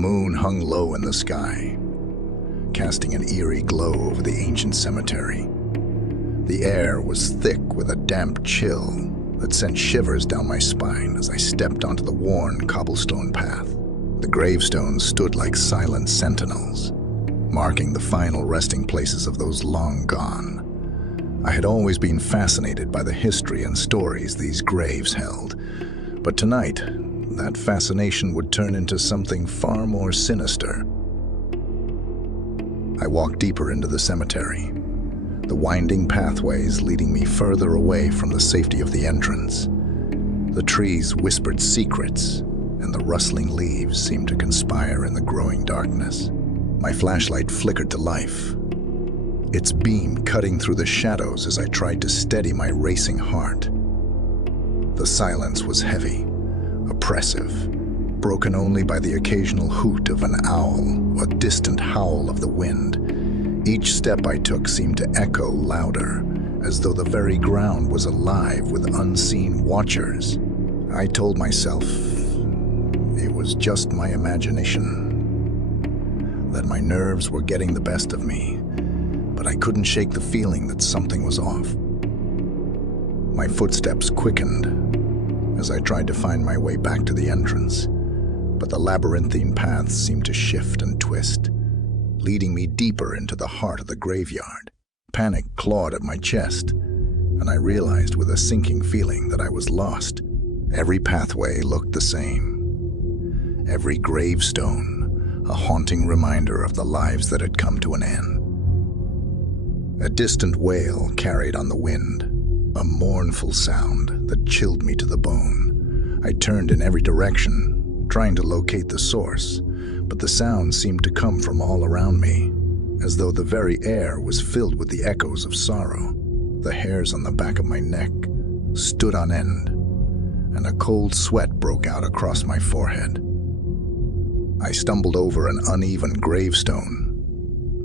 moon hung low in the sky, casting an eerie glow over the ancient cemetery. The air was thick with a damp chill that sent shivers down my spine as I stepped onto the worn cobblestone path. The gravestones stood like silent sentinels, marking the final resting places of those long gone. I had always been fascinated by the history and stories these graves held, but tonight, that fascination would turn into something far more sinister. I walked deeper into the cemetery, the winding pathways leading me further away from the safety of the entrance. The trees whispered secrets, and the rustling leaves seemed to conspire in the growing darkness. My flashlight flickered to life, its beam cutting through the shadows as I tried to steady my racing heart. The silence was heavy, oppressive, broken only by the occasional hoot of an owl, a distant howl of the wind. Each step I took seemed to echo louder, as though the very ground was alive with unseen watchers. I told myself it was just my imagination, that my nerves were getting the best of me, but I couldn't shake the feeling that something was off. My footsteps quickened as I tried to find my way back to the entrance, but the labyrinthine paths seemed to shift and twist, leading me deeper into the heart of the graveyard. Panic clawed at my chest, and I realized with a sinking feeling that I was lost. Every pathway looked the same, every gravestone a haunting reminder of the lives that had come to an end. A distant wail carried on the wind, a mournful sound that chilled me to the bone. I turned in every direction, trying to locate the source, but the sound seemed to come from all around me, as though the very air was filled with the echoes of sorrow. The hairs on the back of my neck stood on end, and a cold sweat broke out across my forehead. I stumbled over an uneven gravestone,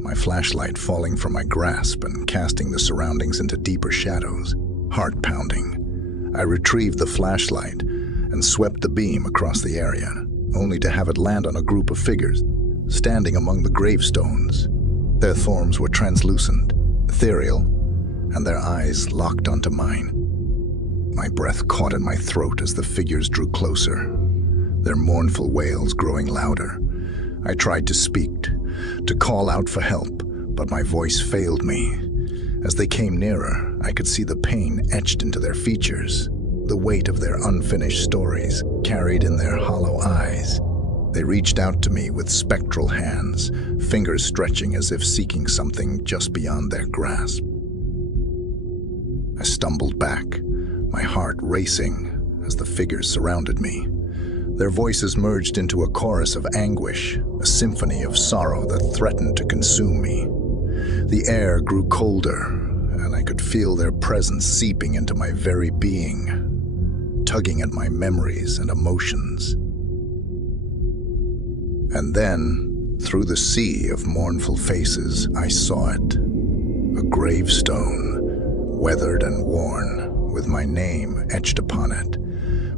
my flashlight falling from my grasp and casting the surroundings into deeper shadows. Heart pounding, I retrieved the flashlight and swept the beam across the area, only to have it land on a group of figures standing among the gravestones. Their forms were translucent, ethereal, and their eyes locked onto mine. My breath caught in my throat as the figures drew closer, their mournful wails growing louder. I tried to speak, to call out for help, but my voice failed me. As they came nearer, I could see the pain etched into their features, the weight of their unfinished stories carried in their hollow eyes. They reached out to me with spectral hands, fingers stretching as if seeking something just beyond their grasp. I stumbled back, my heart racing as the figures surrounded me. Their voices merged into a chorus of anguish, a symphony of sorrow that threatened to consume me. The air grew colder, and I could feel their presence seeping into my very being, tugging at my memories and emotions. And then, through the sea of mournful faces, I saw it. A gravestone, weathered and worn, with my name etched upon it,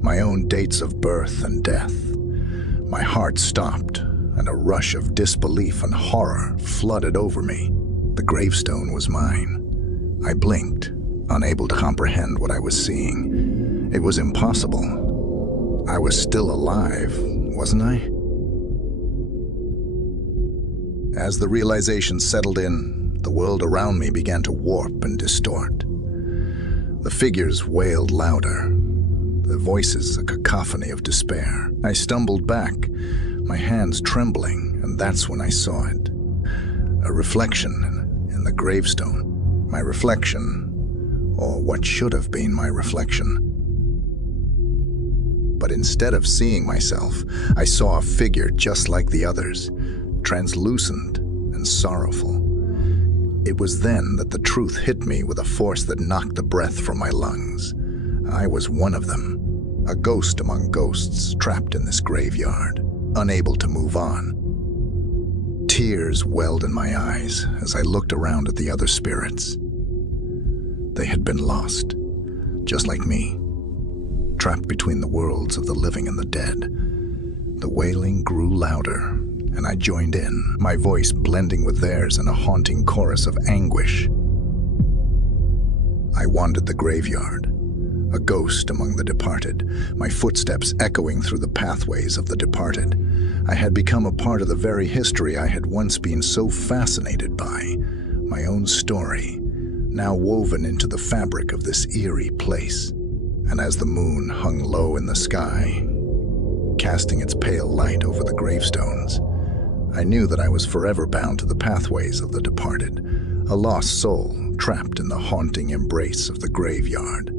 my own dates of birth and death. My heart stopped, and a rush of disbelief and horror flooded over me. The gravestone was mine. I blinked, unable to comprehend what I was seeing. It was impossible. I was still alive, wasn't I? As the realization settled in, the world around me began to warp and distort. The figures wailed louder, their voices a cacophony of despair. I stumbled back, my hands trembling, and that's when I saw it. A reflection in the gravestone. My reflection, or what should have been my reflection. But instead of seeing myself, I saw a figure just like the others, translucent and sorrowful. It was then that the truth hit me with a force that knocked the breath from my lungs. I was one of them, a ghost among ghosts trapped in this graveyard, unable to move on. Tears welled in my eyes as I looked around at the other spirits. They had been lost, just like me, trapped between the worlds of the living and the dead. The wailing grew louder, and I joined in, my voice blending with theirs in a haunting chorus of anguish. I wandered the graveyard, a ghost among the departed, my footsteps echoing through the pathways of the departed. I had become a part of the very history I had once been so fascinated by, my own story, now woven into the fabric of this eerie place. And as the moon hung low in the sky, casting its pale light over the gravestones, I knew that I was forever bound to the pathways of the departed, a lost soul trapped in the haunting embrace of the graveyard.